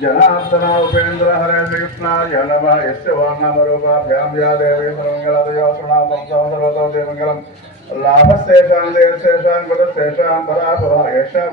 జనార్దన ఉపేంద్ర హరే శ్రీకృష్ణ నమ యస్య వర్ణమరూపాభ్యాం యా దేవీ సర్వంగళదయో లాభశేషాం దేవశేషాం కులశేషాం పరాపరా యశాం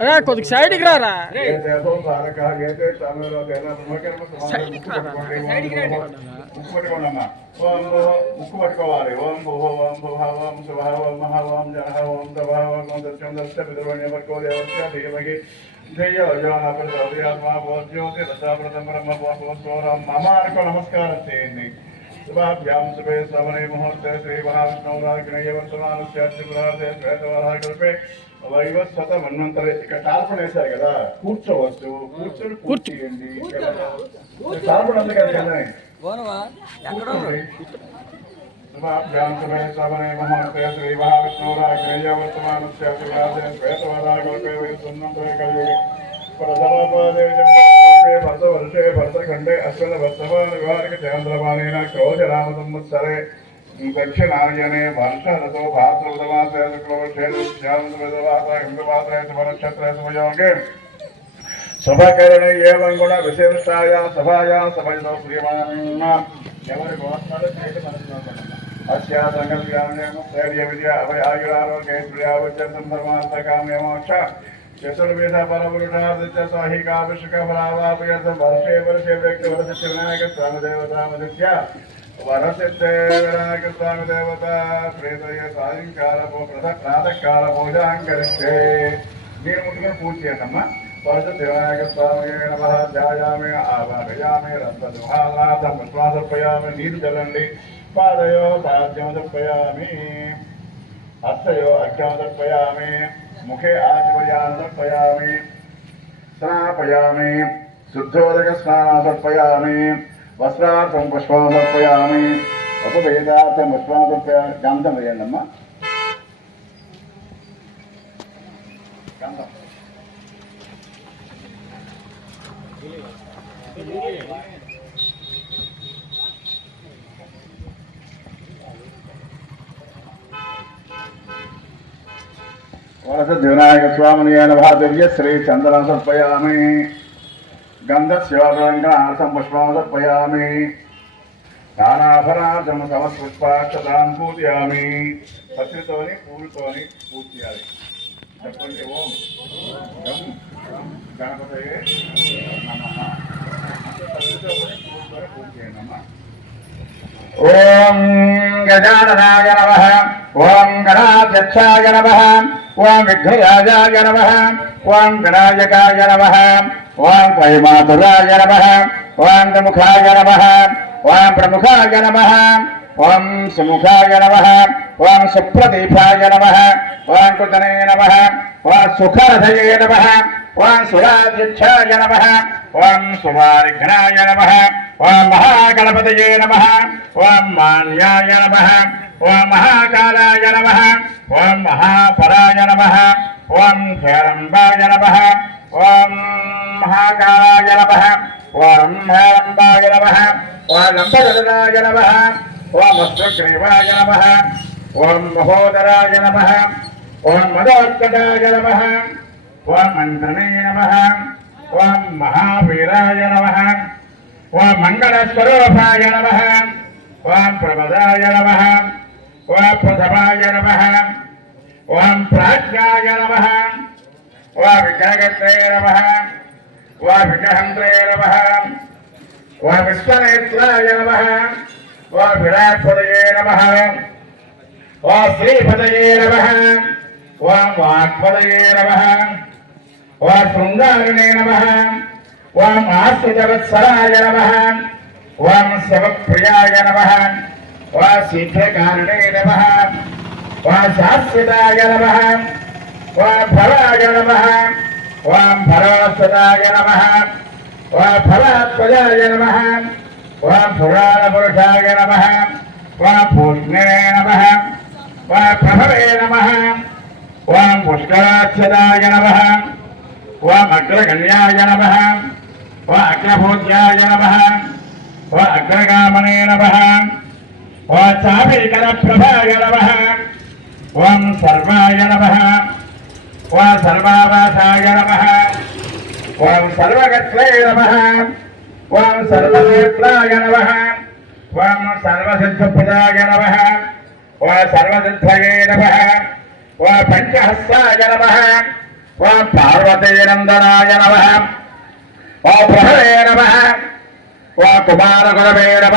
అరే కొద్దిగా సైడ్కి రారా? ముక్కు పట్టుకోవాలి ఓం భువ ఓం భువ ఓం శుభ ఓం మహా ఓం జన ఓం తభ ఓం దర్శనం దర్శ పితృణ్య వర్గో దేవస్య బ్రహ్మ నమస్కారం చేయండి శుభాభ్యాం శుభే శ్రవణే ముహూర్తే శ్రీ మహావిష్ణురాగ్నేయ వర్తమానస్య త్రిపురార్థే శ్వేతవరహ కల్పే వైవస్వత మన్వంతర ఇక్కడ టార్పణ వేశారు కదా కూర్చోవచ్చు కూర్చొని కూర్చోండి టార్పణ ఉంది కదా కిందనే. శుభాభ్యాం శుభే శ్రవణే ముహూర్తే శ్రీ మహావిష్ణురాగ్నేయ వర్తమానస్య త్రిపురార్థే శ్వేతవరహ కల్పే వైవస్వన్నంతర కలియుగే ప్రథమపాదే జన్మకూపే భరతవర్షే భరతఖండే అశ్వన వర్తమాన చంద్రమానేన క్రోధ సంవత్సరే దక్షిణాయనే వర్షరతో భాద్రవదమాసే శుక్లవర్షే ఏవం గుణ విశిష్టాయ సభాయా సభలో శ్రీమాన్ ఎవరి గోత్రాలు చేయటం అనుకుంటున్నాను అస్యా సంకల్ప్యామేమ ధైర్య విద్య అభయ ఆయురారోగ్య ధర్మార్థ మోక్ష చతుర్వేద పరపురుషాదిత్య సాహికాభిషక ఫలావాపయత వర్షే వర్షే వ్యక్తి వరసిద్ధి వినాయక స్వామి దేవత మదిత్య వరసిద్ధే వినాయక స్వామి దేవత ప్రేతయ సాయంకాల ప్రాతకాల పూజాంకరిష్టే నేను ముట్టుకొని పూజ చేయండమ్మా వరసిద్ధి వినాయక స్వామి నమ ధ్యాయామి ఆవాహయామి రక్తదుహానాథం విశ్వాసపయామి నీరు చల్లండి పాదయో పాద్యమదర్పయామి హస్తయో అర్ఘ్యమదర్పయామి ముఖే ఆచమయామర్పయామి స్నాపయామి శుద్ధోదక స్నానాసర్పయామి వస్త్రార్థం పుష్పమర్పయామి ఉపవేదార్థం పుష్పమర్పయామి గంధం వేయండి అమ్మా గంధం వరస వినాయక స్వామిని భాద్య శ్రీ చందనం సమర్పయామి గంధస్యోరంగం పుష్పం సమర్పయామి నానాభరణార్థం సమస్పుష్పాక్షతాం పూజయామి పత్రితోని పూలతోని పూజ చేయాలి చెప్పండి ఓం గం గణపతయే నమః పత్రితోని పూలతోని పూజ చేయండి అమ్మా ఓం గజాననాయ నమ ఓం గణాధ్యక్షాయ నమ ఓం విఘ్నరాజాయ నమ ఓం వినాయకాయ నమ ఓం వైమాతురాయ నమ ఓం ప్రముఖాయ నమ ఓం ప్రముఖాయ నమ ఓం సుముఖాయ నమ ఓం సుప్రదీపాయ నమ ఓం కృతనే నమ ఓం సుఖరథయే నమ ఓం సురాధ్యక్షాయ నమ ఓం సువారిఘ్నాయ నమ ఓం మహాగణపతయే నమ ఓం మాన్యాయ నమ ఓం మహాకాలాయ నమ ఓం మహాపరాయ నమ ఓం హేరంబాయ నమ ఓం మహాకాలాయ నమ ఓం హేరంబాయ నమ ఓం లంబగదనాయ నమ ఓం అశ్వగ్రీవాయ నమ ఓం మహోదరాయ నమ ఓం మదోత్కటాయ నమ ఓం మంత్రణే నమ ఓం మహావీరాయ నమ ఓం మంగళస్వరూపాయ నమ ఓం ప్రమదాయ నమ ఓం ప్రథమాయ నమ ఓం ప్రాజ్ఞాయ నమ ఓ విగ్రహత్రయ నమ ఓ విగ్రహంత్రయ నమ ఓ విశ్వనేత్రాయ నమ ఓ విరాట్పదయే నమ ఓ శ్రీపదయే నమ ఓ వాక్పదయే నమ ఓ శృంగారిణే నమ ఓం ఆశ్రితవత్సరాయ నమ ఓం శవప్రియాయ నమ ఓ శీఘ్రకారిణే నమ ఓ శాశ్వతాయ నమ ఓ ఫలాయ నమ ఓం ఫలాస్వతాయ నమ ఓ ఫలాత్మజాయ నమ ఓ పురాణపురుషాయ నమ ఓ పూర్ణే నమ ఓ ప్రభవే నమ ఓం పుష్కరాక్షదాయ నమ ఓం అగ్రగణ్యాయ నమ ఓ అగ్రభోజ్యాయ నమ ఓ అగ్రగామనే నమ ఓ చాపీకర ప్రభాయ నమ ఓం సర్వాయ నమ ఓ సర్వావాసాయ నమ ఓం సర్వగత్రే నమ ఓం సర్వనేత్రాయ నమ ఓం సర్వసిద్ధప్రదాయ నమ ఓ సర్వసిద్ధయే నమ ఓ పంచహస్తాయ నమ ఓ పార్వతీనందనాయ నమ ఓ ప్రభవే నమ ఓ కుమారగురవే నమ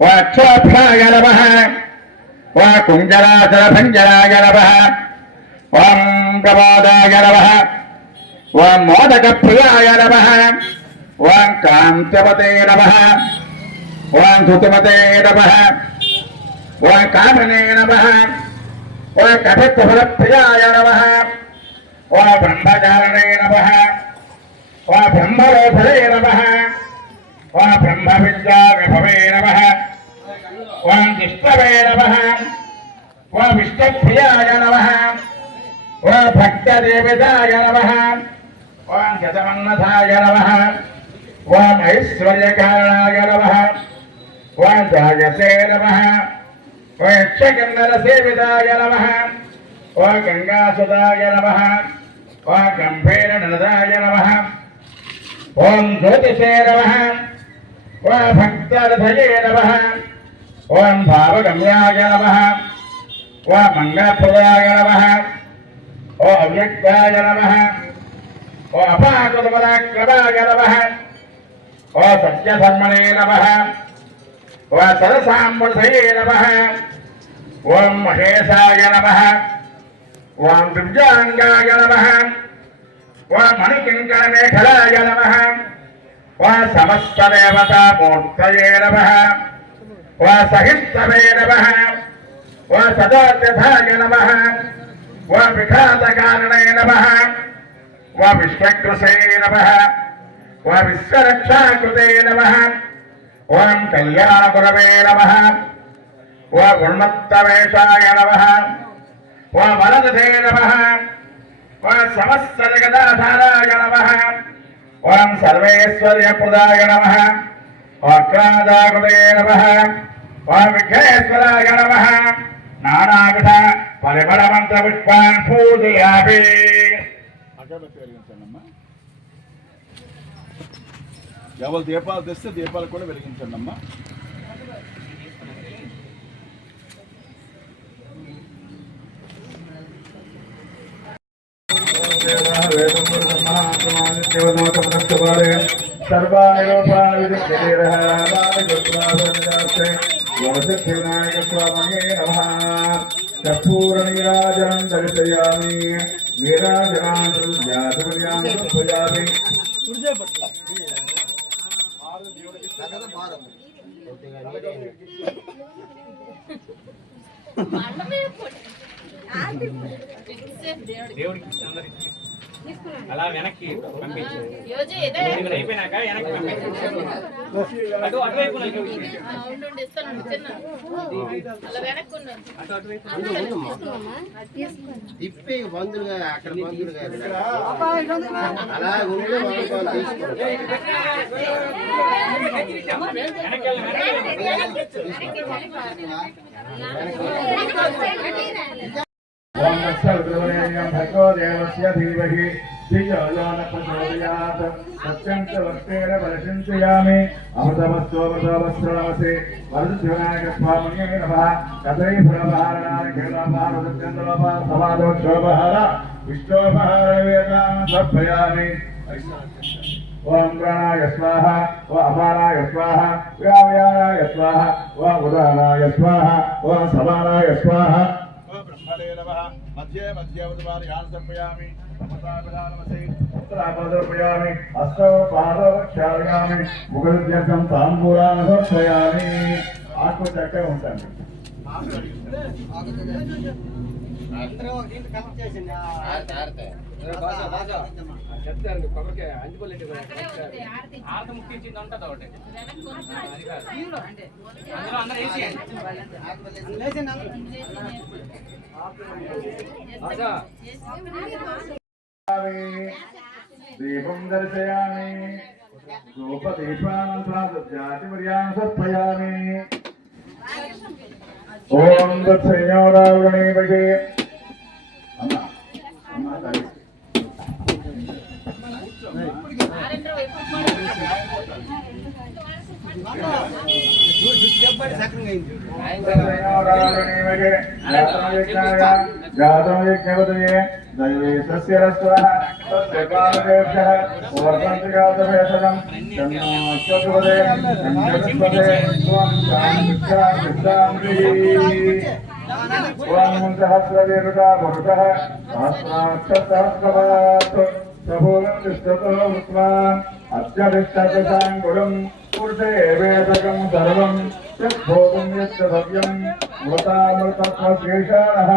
ఓ అక్షోభ్యాయ నమ ఓ కుంజరాచర భంజరాయ నమ ఓం గవాదాయ నమ ఓం మోదక ప్రియాయ నమ ఓం కాంతమతే నమ ఓం ధృతిమతే నమ ఓం కామనే నమ ఓం కపిత్వఫల ప్రియాయ నమ ఓ బ్రహ్మచారణే నమ ఓ బ్రహ్మలోఫలే నమ ఓ బ్రహ్మ విద్యా విభవే నమ ఓం విష్ణవే నమ ఓ విష్ణుప్రియాయ నమ ఓ భక్తదేవితాయ నమ ఓం గతమన్నథాయ నమ ఓం ఐశ్వర్యకారణాయ నమ. ఓం జాయసే నమ. ఓ యక్షగంధర సేవితాయ నమ. ఓ గంగాసుదాయ నమ. ఓ గంభీర నదాయ నమ. ఓం జ్యోతిషే నమ. ఓ భక్తరథయే నమ. ఓం భావగమ్యాయ నమ. ఓ మంగళప్రదాయ నమ. ఓ అవ్యక్తాయ నమ. ఓ అపాకృతపరాక్రమాయ నమ. ఓ సత్యధర్మణే నమ. ఓ సరసామృతయే నమ. ఓం మహేశాయ నమ. ఓం దివ్యాంగాయ నమ. ఓ మణికింకర మేఖలాయ నమ. ఓ సమస్త దేవతామూర్తయే నమ. ఓ సహిష్టవే నమ. ఓ సదాత్యథాయ నమ. ఓ విఘాతకారణే నమ. ఓ విశ్వకృషే నమ. విశ్వరక్షాకృతే నమ ఓం కళ్యాణపురవే నమ ఓ గుణమత్తవేషాయ నమ ఓ వరదే నమ ఓ సమస్త జగదాధారాయ నమ ఓం సర్వేశ్వర్యప్రదాయ నమ వక్రాదాకృతే నమ ఓం విఘ్నేశ్వరాయ నమ నానావిధ పరిమళ మంత్ర పుష్పాన్ పూజయామి అగరబత్తి అమ్మా ఎవరు దీపాలు తెస్తే దీపాలు కూడా వెలిగించండి అమ్మా కర్పూరనీరాజనం దర్శయామి దేవుడికి అందరికి అలా వెనక్కి అయిపోయినాక వెనక్కి అటు అటువైపు నాకు ఆ, ఉండు అలా తీసుకోండి వెనక్కి ధీమహి ధియో యో న ప్రచోదయాత్ సత్యం వర్తేన పరిశించయామి అమృతమస్తోమృతమస్త్రమసి వరదవినాయక స్వామియే నమః. కదై ఫలభారణాని ఖేళాపారచంద్రలోప సమాదోక్షోపహార విష్ణోపహార వేదాం సమర్పయామి ఓం ప్రాణాయ స్వాహ. ఓ స్వాహ. స్వాహ. ఓ ఉదానాయ స్వాహ. ఓ సమానాయ స్వాహ. మధ్యవద్వారి యాన్ సమర్పయామి సమతాపిదానమసి ఉత్తరాపదర్పయామి హస్తౌ పాదౌ క్షాళయామి ముఖద్యర్థం తాంబూలాన్ని సమర్పయామి ఆకు చక్కగా ఉంటాను చెప్తారు కొబ్బరికాయ అంచుకోలేదు అక్కడే ఉంది, ఆరతి. ఆరత ముక్తించింది ఉంటుంది ఒకటి. అందులో అందరూ వేసేయండి రాజా దీపం దర్శయామి ఓం అమ్మ అమ్మ जातम यज्ञपतये दैवेतस्य रस्वः तस्य कालदेभ्यः वर्षन्ति कालभेषजम् तन्नाश्वसुपदे सञ्जस्पदे त्वं सान्विक्षा कृष्णाम्भिः त्वं सहस्रवीरुता भुरुतः सहस्राक्षसहस्रवात् प्रभोगं दुष्कृतो भूत्वा अत्यभिक्षकुलम् पूर्ते वेदकं सर्वं यद्भोगं यच्च भव्यं मृतामृतत्वशेषाणः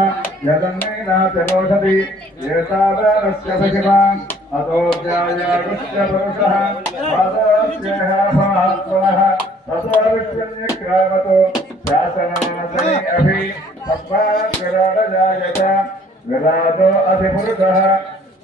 यदन्नेनातिरोषधि एतावरस्य सखिवा अतोऽध्यायागुश्च पुरुषः पादस्येहात्मनः ततो विश्वन्यक्रामतो शासनासने अभि सत्त्वा विराडजायत विराजो अधिपुरुषः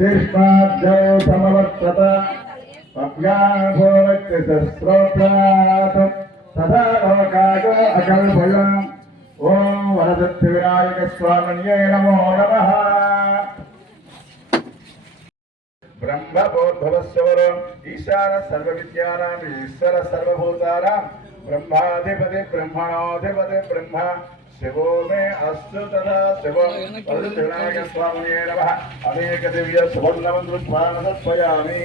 శిష్టాబ్జౌ సమవర్తత పద్మాభోరక్తిశ్రోత్రాత్ తథా లోకాగ అకల్పయం ఓం వరదత్తి వినాయక స్వామియే నమో నమ బ్రహ్మబోధవస్వర ఈశాన సర్వ విద్యానాం ఈశ్వర సర్వభూతానాం బ్రహ్మాధిపతి బ్రహ్మణోధిపతి బ్రహ్మ శివో. మే అస్సు తదా శివ తిరునాయక స్వామి నమ. అనేక దివ్య సువర్ణమంతులు స్వామి స్వయామి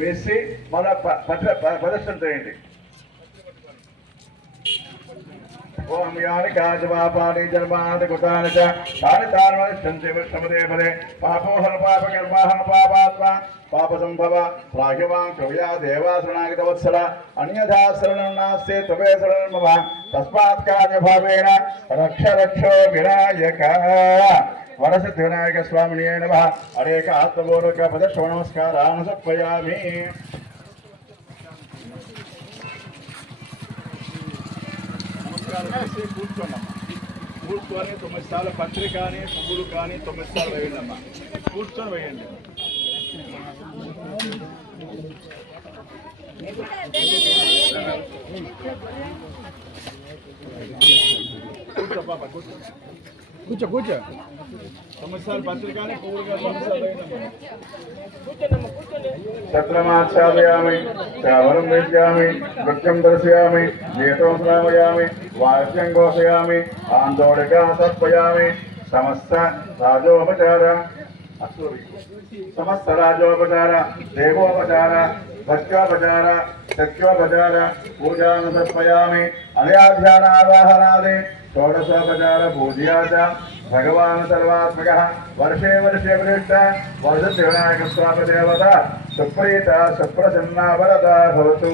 వేసి మన పత్ర ప్రదర్శన చేయండి. ఓం యాని కాజవాపాని జన్మాది కృతాని చ. తాని తాను పాప కర్మాహన పాపాత్మ పాప సంభవ రాఘవాం కవ్యా దేవాసరణాగత వత్సల అన్యథా శరణం నాస్తే త్వమే శరణం మమ తస్మాత్ కార్యభావేన రక్ష రక్షో వినాయక వరసిద్ధి వినాయక స్వామిని నమ అనేక ఆత్మపూర్వక పదశ్వ నమస్కారాన్ని సమర్పయామి నమస్కారం చేసి కూర్చోండమ్మా కూర్చొని తొమ్మిది సార్లు పత్రిక కానీ పువ్వులు కానీ తొమ్మిది సార్లు వేయండి అమ్మా కూర్చొని వేయండి కూర్చో పాప కూర్చో కూర్చో కూర్చో సంవత్సరాలు పత్రికనే పువ్వులుగా సంవత్సరాలు छत्रमाच्छादयामि श्रावणं वेद्यामि वृक्षं दर्शयामि जेतो श्रावयामि वाच्यं घोषयामि आन्दोलिकां सर्पयामि समस्त राजोपचार సమస్త రాజోపచార దేవోపచార భక్త్యోపచార సత్యోపచార పూజాను సమర్పయామి అలయాధ్యానావాహనాది షోడశోపచార పూజయా భగవాన్ సర్వాత్మక వర్షే వర్షే ప్రతిష్ట వర్ష శివనాయక స్వామి దేవత సుప్రీత సుప్రసన్నా వరద భవతు.